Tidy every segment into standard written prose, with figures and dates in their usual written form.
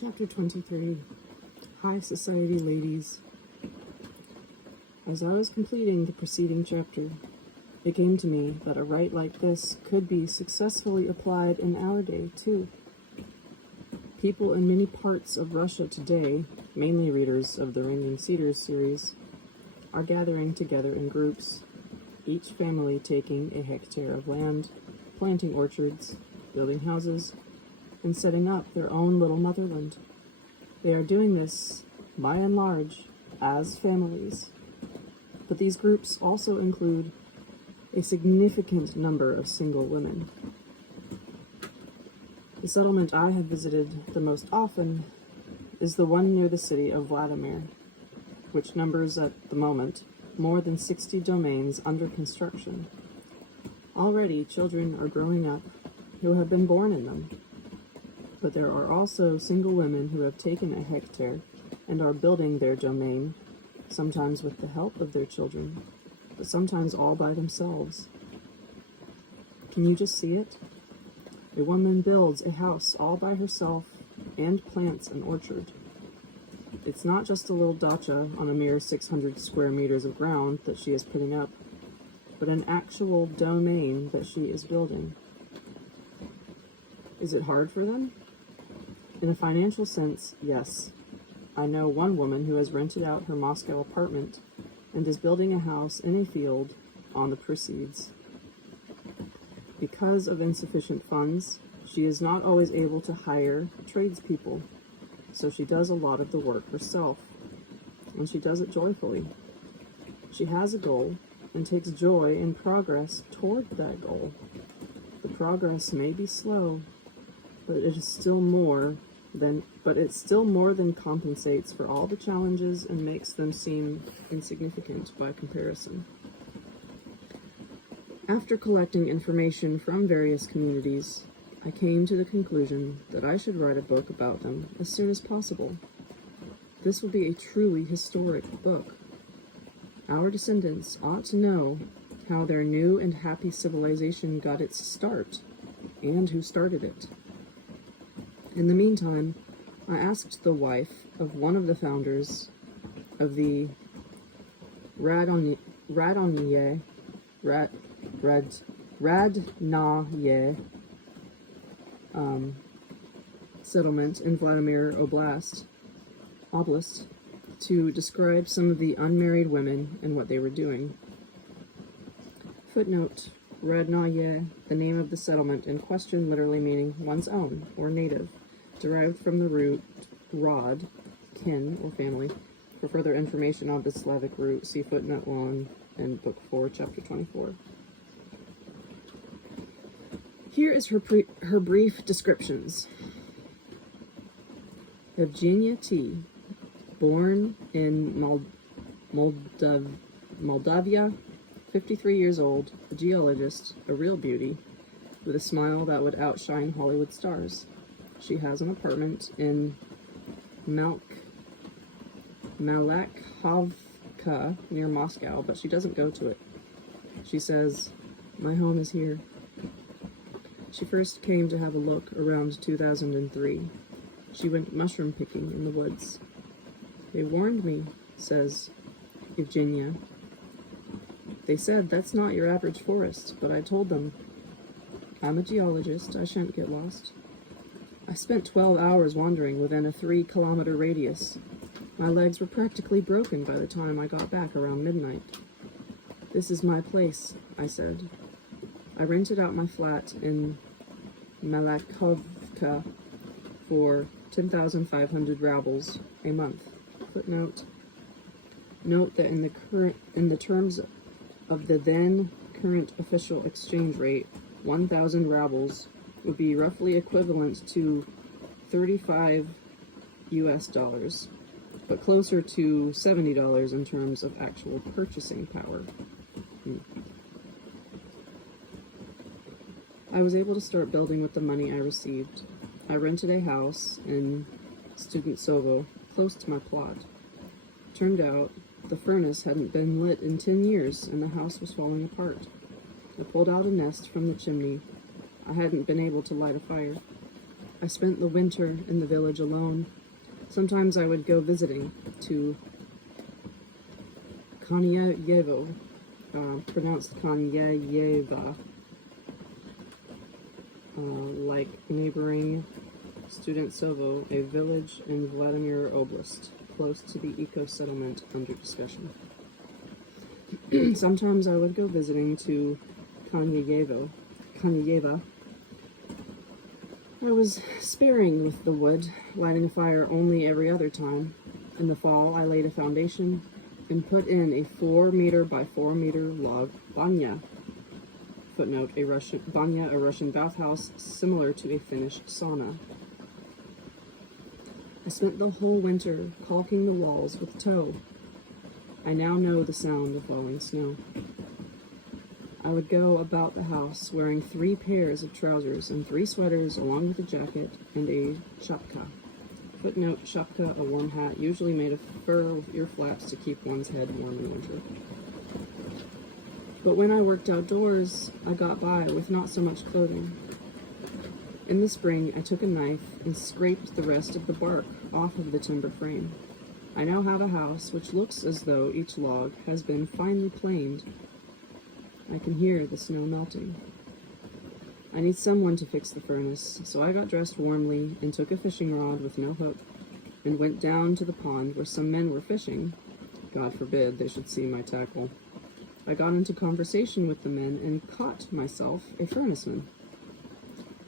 Chapter 23. High Society Ladies. As I was completing the preceding chapter, it came to me that a rite like this could be successfully applied in our day, too. People in many parts of Russia today, mainly readers of the Ringing Cedars series, are gathering together in groups, each family taking a hectare of land, planting orchards, building houses, and setting up their own little motherland. They are doing this, by and large, as families. But these groups also include a significant number of single women. The settlement I have visited the most often is the one near the city of Vladimir, which numbers at the moment more than 60 domains under construction. Already children are growing up who have been born in them. But there are also single women who have taken a hectare and are building their domain, sometimes with the help of their children, but sometimes all by themselves. Can you just see it? A woman builds a house all by herself and plants an orchard. It's not just a little dacha on a mere 600 square meters of ground that she is putting up, but an actual domain that she is building. Is it hard for them? In a financial sense, yes. I know one woman who has rented out her Moscow apartment and is building a house in a field on the proceeds. Because of insufficient funds, she is not always able to hire tradespeople, so she does a lot of the work herself, and she does it joyfully. She has a goal and takes joy in progress toward that goal. The progress may be slow, but it still more than compensates for all the challenges and makes them seem insignificant by comparison. After collecting information from various communities, I came to the conclusion that I should write a book about them as soon as possible. This will be a truly historic book. Our descendants ought to know how their new and happy civilization got its start, and who started it. In the meantime, I asked the wife of one of the founders of the Radnaye settlement in Vladimir Oblast to describe some of the unmarried women and what they were doing. Footnote: Radnaye, the name of the settlement in question, literally meaning one's own or native, derived from the root rod, kin or family. For further information on this Slavic root, see footnote 1 in Book 4, Chapter 24. Here is her brief descriptions. Evgenia T., born in Moldavia, 53 years old, a geologist, a real beauty, with a smile that would outshine Hollywood stars. She has an apartment in Malakhovka near Moscow, but she doesn't go to it. She says, "My home is here." She first came to have a look around 2003. She went mushroom picking in the woods. "They warned me," says Evgenia. "They said that's not your average forest, but I told them, I'm a geologist, I shan't get lost. I spent 12 hours wandering within a 3-kilometer radius. My legs were practically broken by the time I got back around midnight. This is my place," I said. I rented out my flat in Malakhovka for 10,500 rubles a month. Footnote: note that in the terms of the then current official exchange rate, 1,000 rubles would be roughly equivalent to $35 US, but closer to $70 in terms of actual purchasing power. I was able to start building with the money I received. I rented a house in Studentsovo, close to my plot. Turned out, the furnace hadn't been lit in 10 years and the house was falling apart. I pulled out a nest from the chimney. I hadn't been able to light a fire. I spent the winter in the village alone. Sometimes I would go visiting to Konyayevo, pronounced Kanyayeva, like neighboring Studentsovo, a village in Vladimir Oblast, close to the eco-settlement under discussion. Sometimes I would go visiting to Kanyayeva. I was sparing with the wood, lighting a fire only every other time. In the fall, I laid a foundation and put in a 4-meter by 4-meter log banya. Footnote, a Russian bathhouse similar to a Finnish sauna. I spent the whole winter caulking the walls with tow. I now know the sound of falling snow. I would go about the house wearing 3 pairs of trousers and 3 sweaters along with a jacket and a shapka. Footnote, shapka, a warm hat, usually made of fur with ear flaps to keep one's head warm in winter. But when I worked outdoors, I got by with not so much clothing. In the spring, I took a knife and scraped the rest of the bark off of the timber frame. I now have a house which looks as though each log has been finely planed. I can hear the snow melting. I need someone to fix the furnace, so I got dressed warmly and took a fishing rod with no hook and went down to the pond where some men were fishing. God forbid they should see my tackle. I got into conversation with the men and caught myself a furnaceman.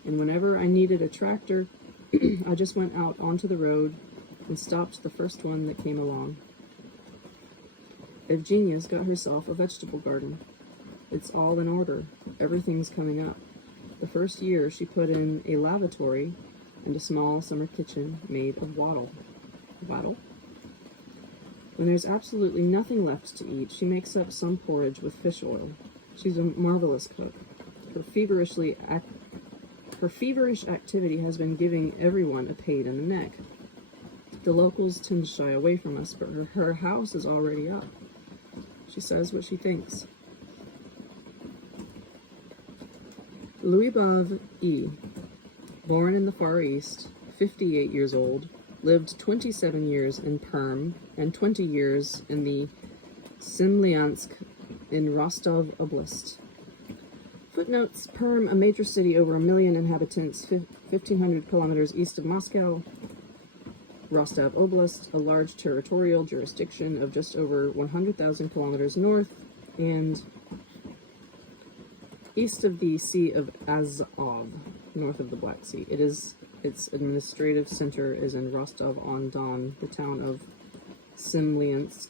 And whenever I needed a tractor, I just went out onto the road and stopped the first one that came along. Evgenia's got herself a vegetable garden. It's all in order. Everything's coming up. The first year, she put in a lavatory and a small summer kitchen made of wattle. Wattle? When there's absolutely nothing left to eat, she makes up some porridge with fish oil. She's a marvelous cook. Her feverish activity has been giving everyone a pain in the neck. The locals tend to shy away from us, but her house is already up. She says what she thinks. Lyubov E., born in the Far East, 58 years old, lived 27 years in Perm and 20 years in the Semlyansk in Rostov Oblast. Footnotes, Perm, a major city over 1 million inhabitants, 1,500 kilometers east of Moscow. Rostov Oblast, a large territorial jurisdiction of just over 100,000 kilometers north and east of the Sea of Azov, north of the Black Sea. Its administrative center is in Rostov-on-Don, the town of Semlyansk,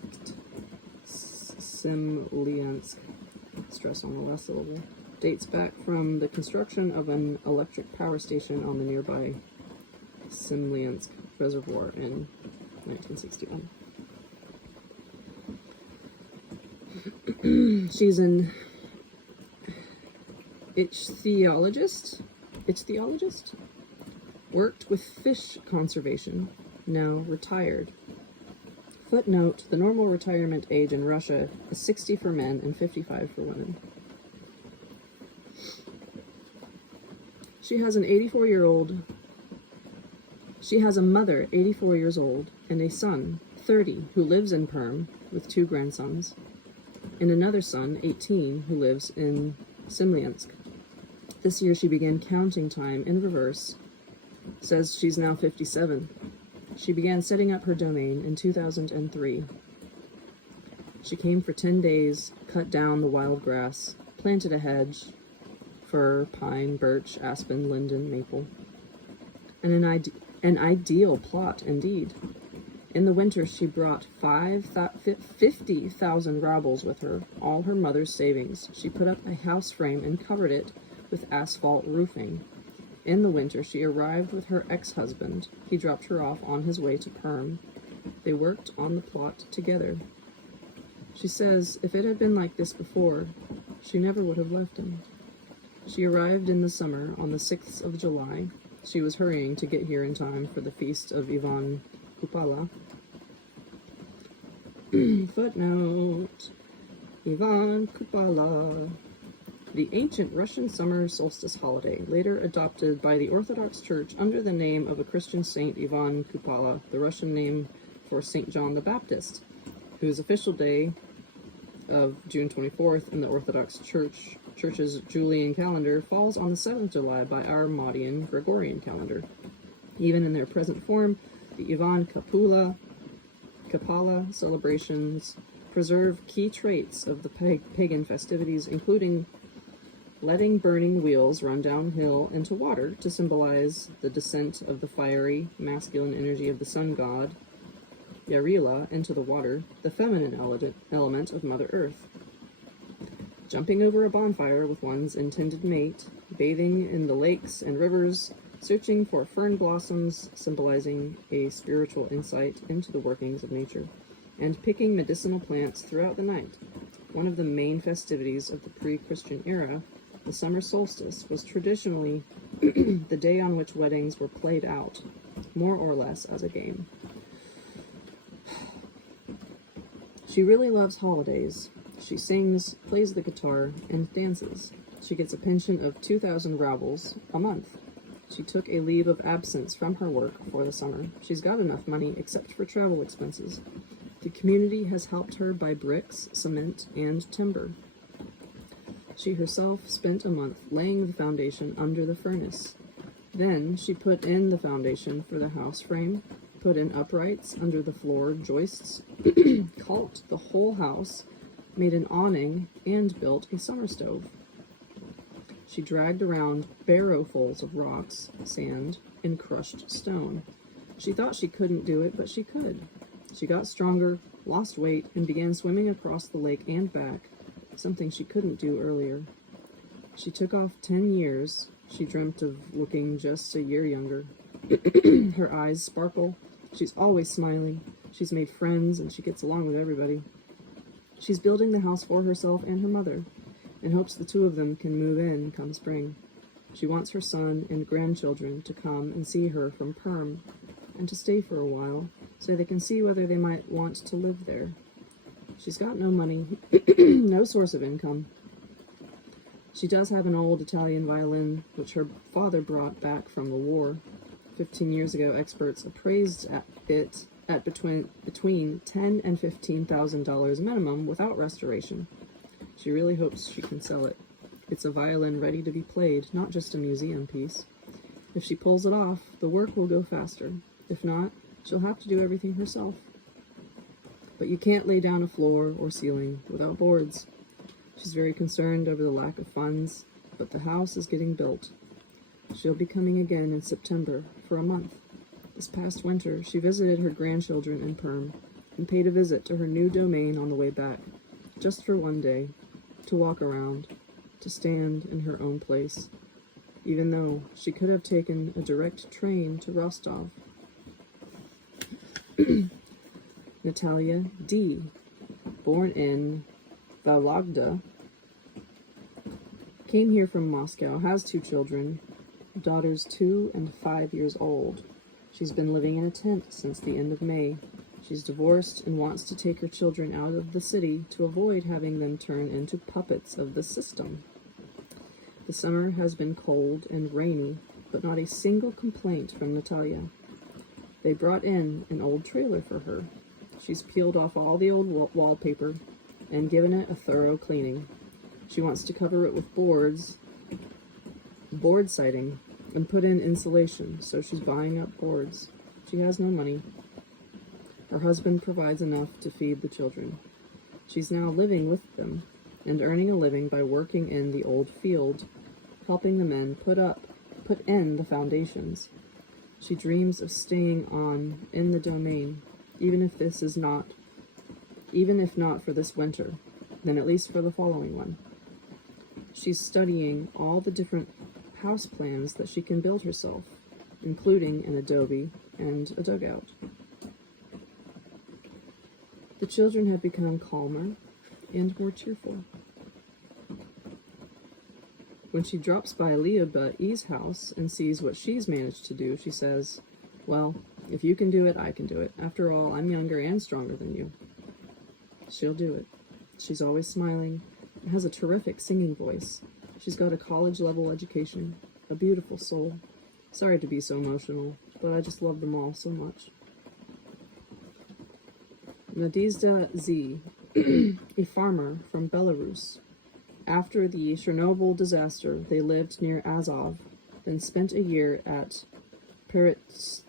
stress on the last syllable, dates back from the construction of an electric power station on the nearby Semlyansk Reservoir in 1961. She's an ichthyologist, worked with fish conservation, now retired. Footnote, the normal retirement age in Russia is 60 for men and 55 for women. She has a mother, 84 years old, and a son, 30, who lives in Perm with 2 grandsons, and another son, 18, who lives in Semlyansk. This year she began counting time in reverse, says she's now 57. She began setting up her domain in 2003. She came for 10 days, cut down the wild grass, planted a hedge, fir, pine, birch, aspen, linden, maple. And an ideal plot indeed. In the winter she brought 50,000 rubles with her, all her mother's savings. She put up a house frame and covered it with asphalt roofing. In the winter, she arrived with her ex-husband. He dropped her off on his way to Perm. They worked on the plot together. She says if it had been like this before, she never would have left him. She arrived in the summer on the 6th of July. She was hurrying to get here in time for the feast of Ivan Kupala. Footnote, Ivan Kupala, the ancient Russian summer solstice holiday, later adopted by the Orthodox Church under the name of a Christian saint, Ivan Kupala, the Russian name for St. John the Baptist, whose official day of June 24th in the Orthodox Church's Julian calendar falls on the 7th July by our Mahdian Gregorian calendar. Even in their present form, the Ivan Kupala celebrations preserve key traits of the pagan festivities, including letting burning wheels run downhill into water to symbolize the descent of the fiery, masculine energy of the sun god, Yarila, into the water, the feminine element of Mother Earth. Jumping over a bonfire with one's intended mate, bathing in the lakes and rivers, searching for fern blossoms, symbolizing a spiritual insight into the workings of nature, and picking medicinal plants throughout the night. One of the main festivities of the pre-Christian era, the summer solstice, was traditionally the day on which weddings were played out, more or less as a game. She really loves holidays. She sings, plays the guitar, and dances. She gets a pension of 2,000 rubles a month. She took a leave of absence from her work for the summer. She's got enough money except for travel expenses. The community has helped her buy bricks, cement, and timber. She herself spent a month laying the foundation under the furnace. Then she put in the foundation for the house frame, put in uprights under the floor joists, caulked the whole house, made an awning, and built a summer stove. She dragged around barrowfuls of rocks, sand, and crushed stone. She thought she couldn't do it, but she could. She got stronger, lost weight, and began swimming across the lake and back, something she couldn't do earlier. She took off 10 years. She dreamt of looking just a year younger. Her eyes sparkle. She's always smiling. She's made friends, and she gets along with everybody. She's building the house for herself and her mother, and hopes the two of them can move in come spring. She wants her son and grandchildren to come and see her from Perm, and to stay for a while, so they can see whether they might want to live there. She's got no money, no source of income. She does have an old Italian violin, which her father brought back from the war. 15 years ago, experts appraised it at between $10,000 and $15,000 minimum without restoration. She really hopes she can sell it. It's a violin ready to be played, not just a museum piece. If she pulls it off, the work will go faster. If not, she'll have to do everything herself. But you can't lay down a floor or ceiling without boards. She's very concerned over the lack of funds, but the house is getting built. She'll be coming again in September for a month. This past winter, she visited her grandchildren in Perm and paid a visit to her new domain on the way back, just for one day, to walk around, to stand in her own place, even though she could have taken a direct train to Rostov. Natalia D., born in Vologda, came here from Moscow, has 2 children, daughters 2 and 5 years old. She's been living in a tent since the end of May. She's divorced and wants to take her children out of the city to avoid having them turn into puppets of the system. The summer has been cold and rainy, but not a single complaint from Natalia. They brought in an old trailer for her. She's peeled off all the old wallpaper and given it a thorough cleaning. She wants to cover it with board siding, and put in insulation, so she's buying up boards. She has no money. Her husband provides enough to feed the children. She's now living with them and earning a living by working in the old field, helping the men put in the foundations. She dreams of staying on in the domain, even if not for this winter, then at least for the following one. She's studying all the different house plans that she can build herself, including an adobe and a dugout. The children have become calmer and more cheerful. When she drops by Liaba E's house and sees what she's managed to do, she says, "Well, if you can do it, I can do it. After all, I'm younger and stronger than you." She'll do it. She's always smiling and has a terrific singing voice. She's got a college-level education, a beautiful soul. Sorry to be so emotional, but I just love them all so much. Nadezhda Z, a farmer from Belarus. After the Chernobyl disaster, they lived near Azov, then spent a year at Peretskoye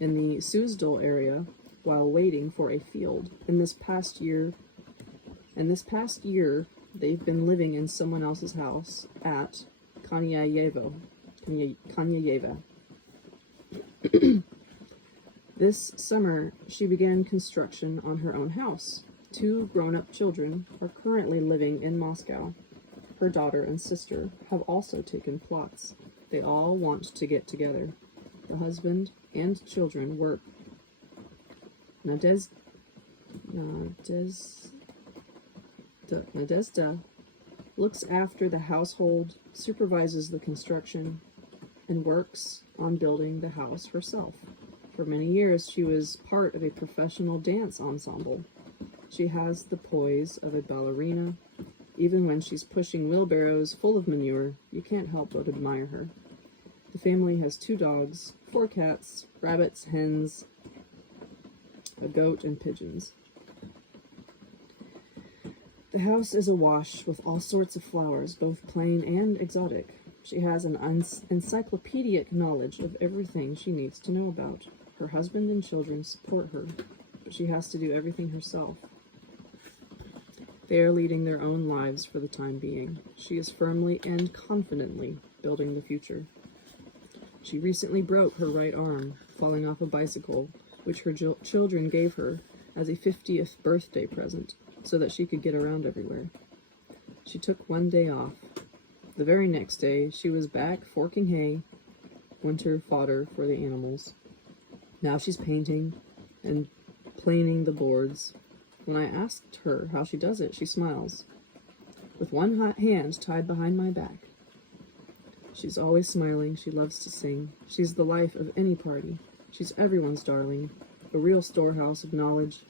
in the Suzdal area while waiting for a field. In this past year, they've been living in someone else's house at Kanyayeva. This summer, she began construction on her own house. 2 grown-up children are currently living in Moscow. Her daughter and sister have also taken plots. They all want to get together. The husband and children work. Nadezhda looks after the household, supervises the construction, and works on building the house herself. For many years, she was part of a professional dance ensemble. She has the poise of a ballerina. Even when she's pushing wheelbarrows full of manure, you can't help but admire her. The family has 2 dogs, 4 cats, rabbits, hens, a goat, and pigeons. The house is awash with all sorts of flowers, both plain and exotic. She has an encyclopedic knowledge of everything she needs to know about. Her husband and children support her, but she has to do everything herself. They are leading their own lives for the time being. She is firmly and confidently building the future. She recently broke her right arm, falling off a bicycle, which her children gave her as a 50th birthday present, so that she could get around everywhere. She took 1 day off. The very next day, she was back forking hay, winter fodder for the animals. Now she's painting and planing the boards. When I asked her how she does it, she smiles. With one hand tied behind my back. She's always smiling. She loves to sing. She's the life of any party. She's everyone's darling, a real storehouse of knowledge,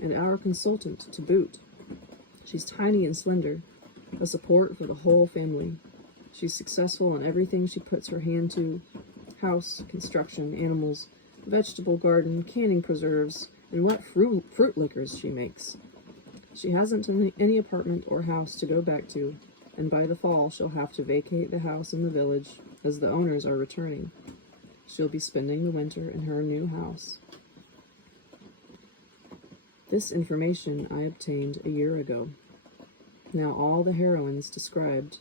and our consultant to boot. She's tiny and slender, a support for the whole family. She's successful in everything she puts her hand to: house, construction, animals, vegetable garden, canning preserves, and what fruit liquors she makes. She hasn't any apartment or house to go back to, and by the fall she'll have to vacate the house in the village as the owners are returning. She'll be spending the winter in her new house. This information I obtained a year ago. Now all the heroines described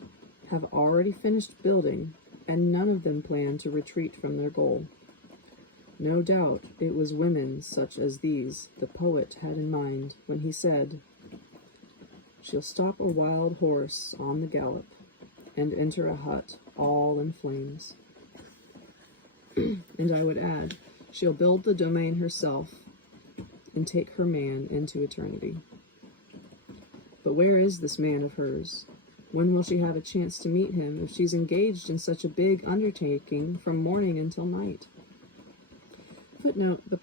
have already finished building, and none of them plan to retreat from their goal. No doubt it was women such as these the poet had in mind when he said, "She'll stop a wild horse on the gallop and enter a hut all in flames." And I would add, she'll build the domain herself and take her man into eternity. But where is this man of hers? When will she have a chance to meet him if she's engaged in such a big undertaking from morning until night? Footnote, the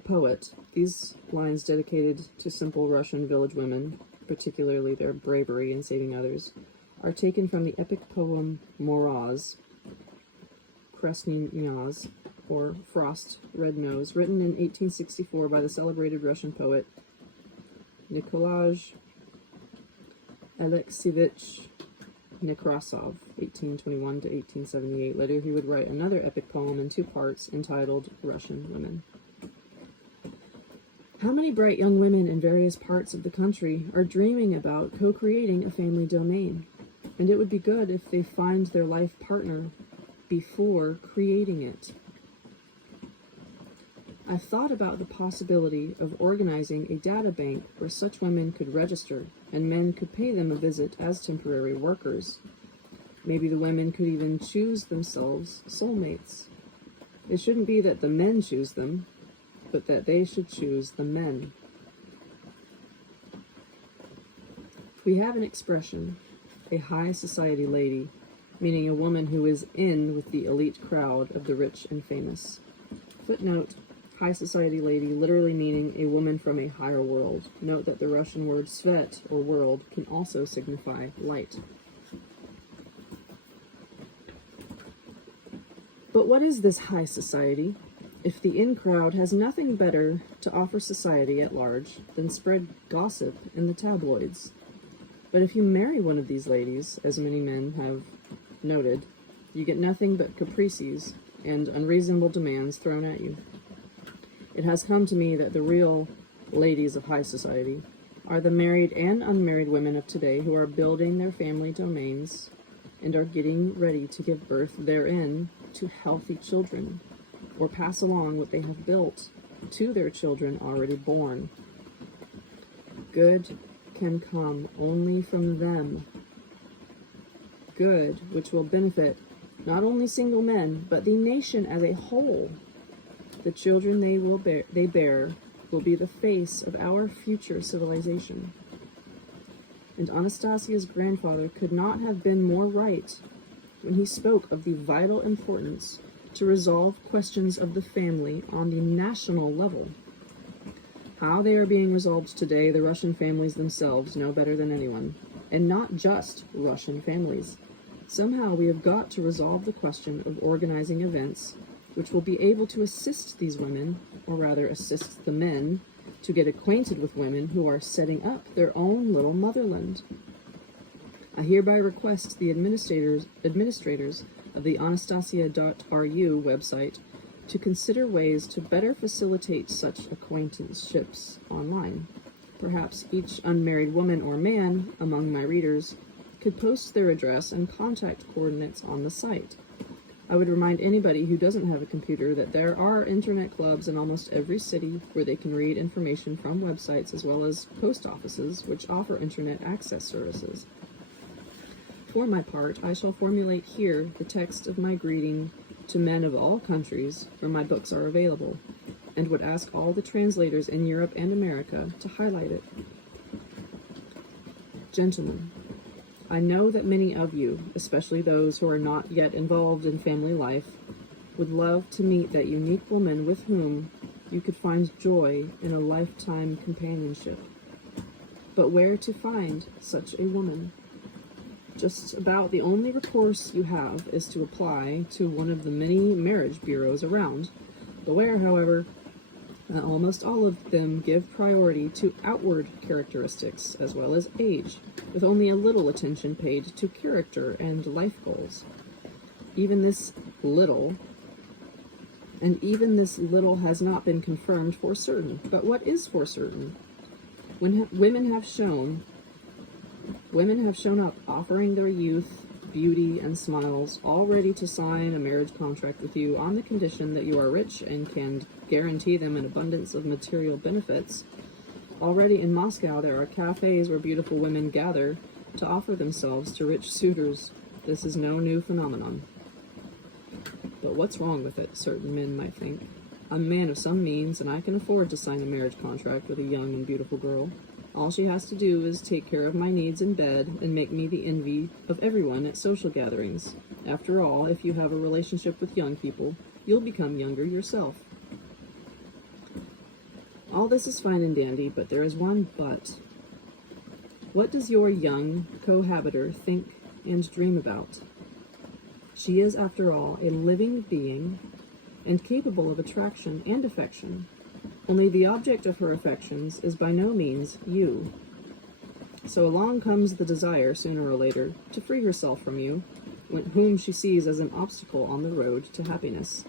poet, these lines dedicated to simple Russian village women, particularly their bravery in saving others, are taken from the epic poem Moroz, Kresny Nyaz, or Frost, Red Nose, written in 1864 by the celebrated Russian poet Nikolaj Alexeyevich Nekrasov, 1821 to 1878. Later he would write another epic poem in 2 parts entitled Russian Women. How many bright young women in various parts of the country are dreaming about co-creating a family domain? And it would be good if they find their life partner before creating it. I've thought about the possibility of organizing a data bank where such women could register and men could pay them a visit as temporary workers. Maybe the women could even choose themselves soulmates. It shouldn't be that the men choose them, but that they should choose the men. We have an expression, a high society lady, meaning a woman who is in with the elite crowd of the rich and famous. Footnote, high society lady literally meaning a woman from a higher world. Note that the Russian word svet, or world, can also signify light. But what is this high society? If the in-crowd has nothing better to offer society at large than spread gossip in the tabloids. But if you marry one of these ladies, as many men have noted, you get nothing but caprices and unreasonable demands thrown at you. It has come to me that the real ladies of high society are the married and unmarried women of today who are building their family domains and are getting ready to give birth therein to healthy children, or pass along what they have built to their children already born. Good can come only from them. Good which will benefit not only single men, but the nation as a whole. The children they bear will be the face of our future civilization. And Anastasia's grandfather could not have been more right when he spoke of the vital importance to resolve questions of the family on the national level. How they are being resolved today, the Russian families themselves know better than anyone, and not just Russian families. Somehow we have got to resolve the question of organizing events which will be able to assist these women, or rather assist the men, to get acquainted with women who are setting up their own little motherland. I hereby request the administrators of the Anastasia.ru website to consider ways to better facilitate such acquaintanceships online. Perhaps each unmarried woman or man among my readers could post their address and contact coordinates on the site. I would remind anybody who doesn't have a computer that there are internet clubs in almost every city where they can read information from websites as well as post offices which offer internet access services. For my part, I shall formulate here the text of my greeting to men of all countries where my books are available, and would ask all the translators in Europe and America to highlight it. Gentlemen, I know that many of you, especially those who are not yet involved in family life, would love to meet that unique woman with whom you could find joy in a lifetime companionship. But where to find such a woman? Just about the only recourse you have is to apply to one of the many marriage bureaus around. Beware, however, that almost all of them give priority to outward characteristics as well as age, with only a little attention paid to character and life goals. Even this little has not been confirmed for certain. But what is for certain? When women have shown up, offering their youth, beauty, and smiles, all ready to sign a marriage contract with you on the condition that you are rich and can guarantee them an abundance of material benefits. Already in Moscow there are cafes where beautiful women gather to offer themselves to rich suitors. This is no new phenomenon. But what's wrong with it, certain men might think. I'm a man of some means, and I can afford to sign a marriage contract with a young and beautiful girl. All she has to do is take care of my needs in bed and make me the envy of everyone at social gatherings. After all, if you have a relationship with young people, you'll become younger yourself. All this is fine and dandy, but there is one but. What does your young cohabiter think and dream about? She is, after all, a living being and capable of attraction and affection. Only the object of her affections is by no means you. So along comes the desire, sooner or later, to free herself from you, whom she sees as an obstacle on the road to happiness.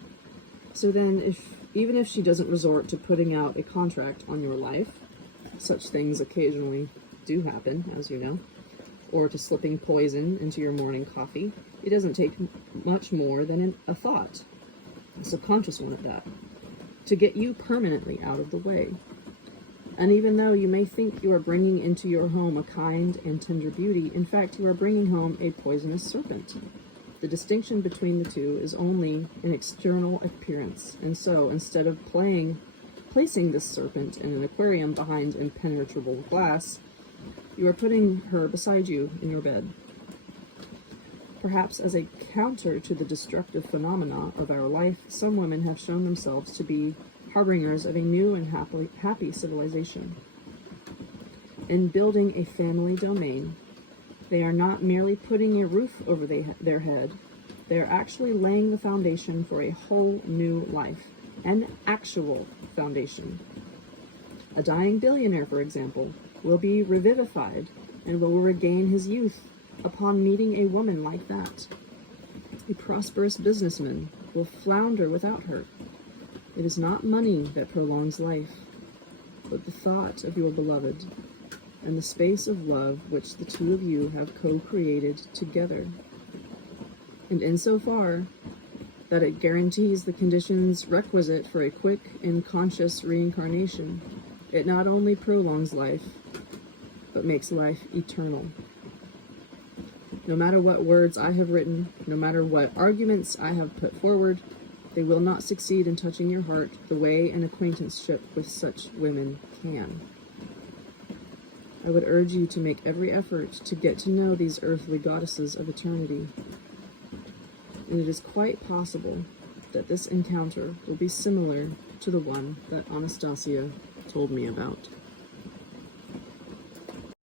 So then, even if she doesn't resort to putting out a contract on your life, such things occasionally do happen, as you know, or to slipping poison into your morning coffee, it doesn't take much more than a thought, a subconscious one at that, to get you permanently out of the way. And even though you may think you are bringing into your home a kind and tender beauty, in fact you are bringing home a poisonous serpent. The distinction between the two is only an external appearance, and so instead of placing this serpent in an aquarium behind impenetrable glass, you are putting her beside you in your bed. Perhaps as a counter to the destructive phenomena of our life, some women have shown themselves to be harbingers of a new and happy civilization. In building a family domain, they are not merely putting a roof over their head, they are actually laying the foundation for a whole new life, an actual foundation. A dying billionaire, for example, will be revivified and will regain his youth upon meeting a woman like that. A prosperous businessman will flounder without her. It is not money that prolongs life, but the thought of your beloved and the space of love which the two of you have co-created together. And insofar that it guarantees the conditions requisite for a quick and conscious reincarnation, it not only prolongs life, but makes life eternal. No matter what words I have written, no matter what arguments I have put forward, they will not succeed in touching your heart the way an acquaintanceship with such women can. I would urge you to make every effort to get to know these earthly goddesses of eternity. And it is quite possible that this encounter will be similar to the one that Anastasia told me about.